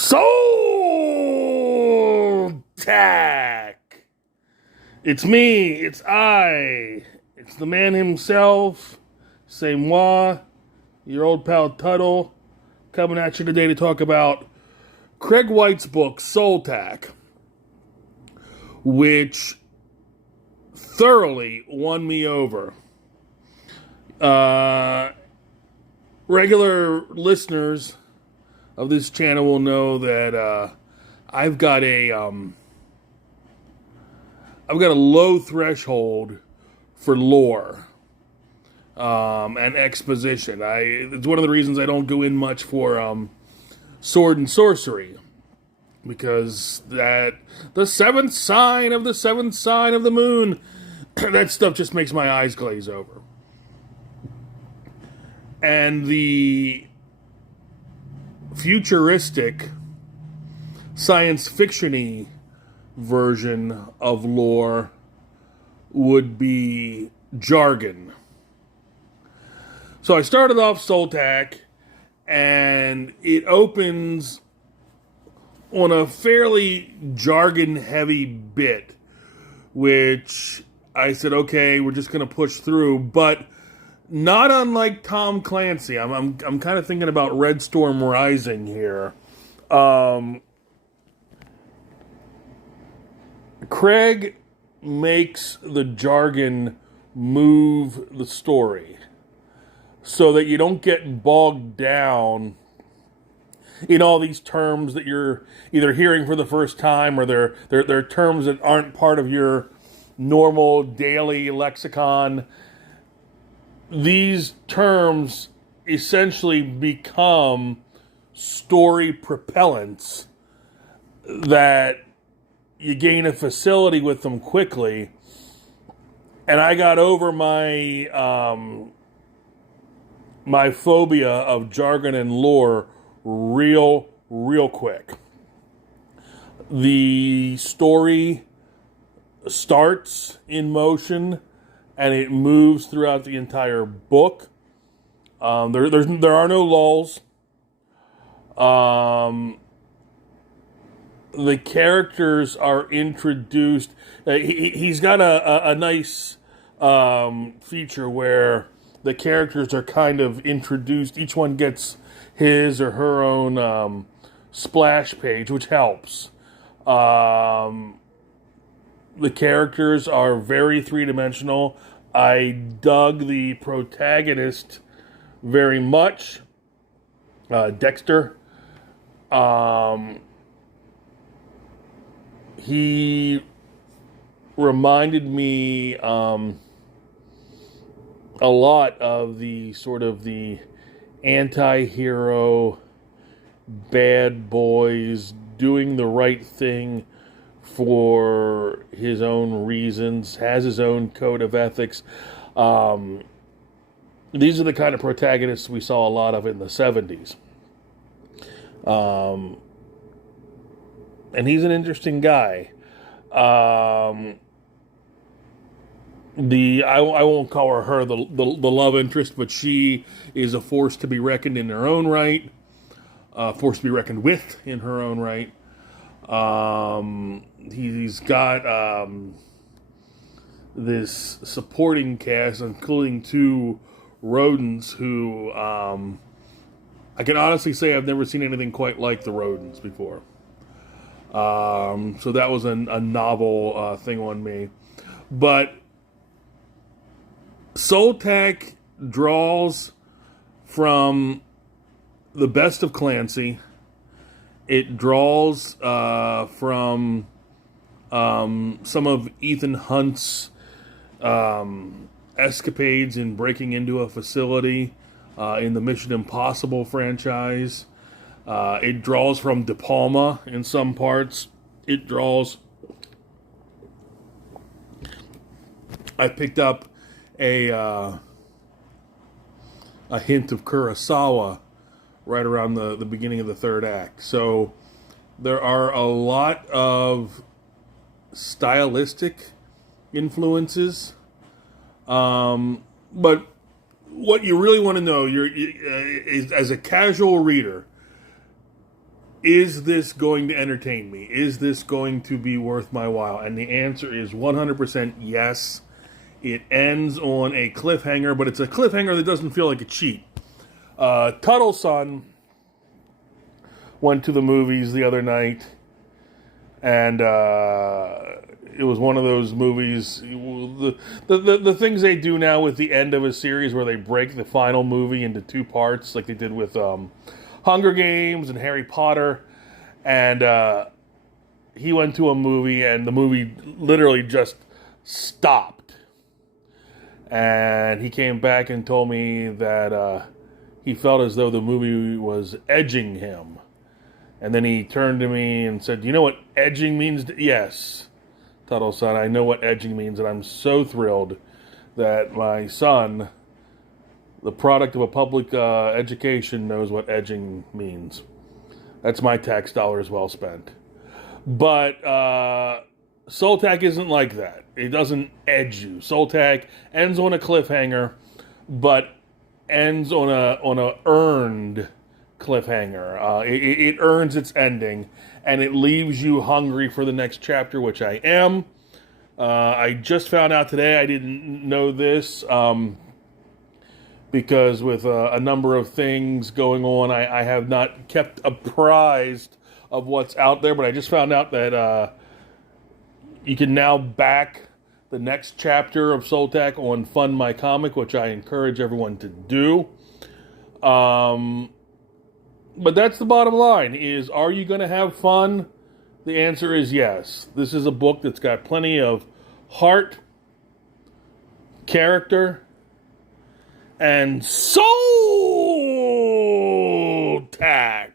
Soltac! It's me, it's I, it's the man himself, c'est moi, your old pal Tuttle, coming at you today to talk about Craig White's book, Soltac, which thoroughly won me over. Regular listeners of this channel will know that I've got a low threshold for lore and exposition. It's one of the reasons I don't go in much for sword and sorcery, because that the seventh sign of the moon, that stuff just makes my eyes glaze over. And the futuristic, science fiction-y version of lore would be jargon. So I started off Soltac, and it opens on a fairly jargon-heavy bit, which I said, okay, we're just going to push through, but not unlike Tom Clancy. I'm kind of thinking about Red Storm Rising here. Craig makes the jargon move the story so that you don't get bogged down in all these terms that you're either hearing for the first time, or they're terms that aren't part of your normal daily lexicon. These terms essentially become story propellants that you gain a facility with them quickly. And I got over my my phobia of jargon and lore real quick. The story starts in motion, and it moves throughout the entire book. There are no lulls. The characters are introduced. He's got a nice feature where the characters are kind of introduced. Each one gets his or her own splash page, which helps. The characters are very three-dimensional. I dug the protagonist very much, Dexter. He reminded me a lot of the sort of the anti-hero, bad boys doing the right thing for his own reasons, has his own code of ethics. These are the kind of protagonists we saw a lot of in the 70s. And he's an interesting guy. I won't call her the love interest, but she is a force to be reckoned in her own right, force to be reckoned with in her own right. He's got this supporting cast, including two rodents who I can honestly say I've never seen anything quite like the rodents before. So that was a novel thing on me. But Soltac draws from the best of Clancy. It draws from some of Ethan Hunt's escapades in breaking into a facility in the Mission Impossible franchise. It draws from De Palma in some parts. It draws... I picked up a hint of Kurosawa right around the beginning of the third act. So there are a lot of stylistic influences. But what you really want to know, is as a casual reader, is this going to entertain me? Is this going to be worth my while? And the answer is 100% yes. It ends on a cliffhanger, but it's a cliffhanger that doesn't feel like a cheat. Tuttle's son went to the movies the other night, and it was one of those movies. The things they do now with the end of a series where they break the final movie into two parts, like they did with Hunger Games and Harry Potter. And he went to a movie, and the movie literally just stopped. And he came back and told me that he felt as though the movie was edging him. And then he turned to me and said, "Do you know what edging means?" Yes, Tuttle son, I know what edging means, and I'm so thrilled that my son, the product of a public education, knows what edging means. That's my tax dollars well spent. But Soltac isn't like that. It doesn't edge you. Soltac ends on a cliffhanger, but ends on a earned cliffhanger. It earns its ending, and it leaves you hungry for the next chapter, which I am. I just found out today, I didn't know this, because with a number of things going on, I have not kept apprised of what's out there, but I just found out that you can now back the next chapter of Soltac on Fund My Comic, which I encourage everyone to do. But that's the bottom line, is are you going to have fun? The answer is yes. This is a book that's got plenty of heart, character, and soul tack.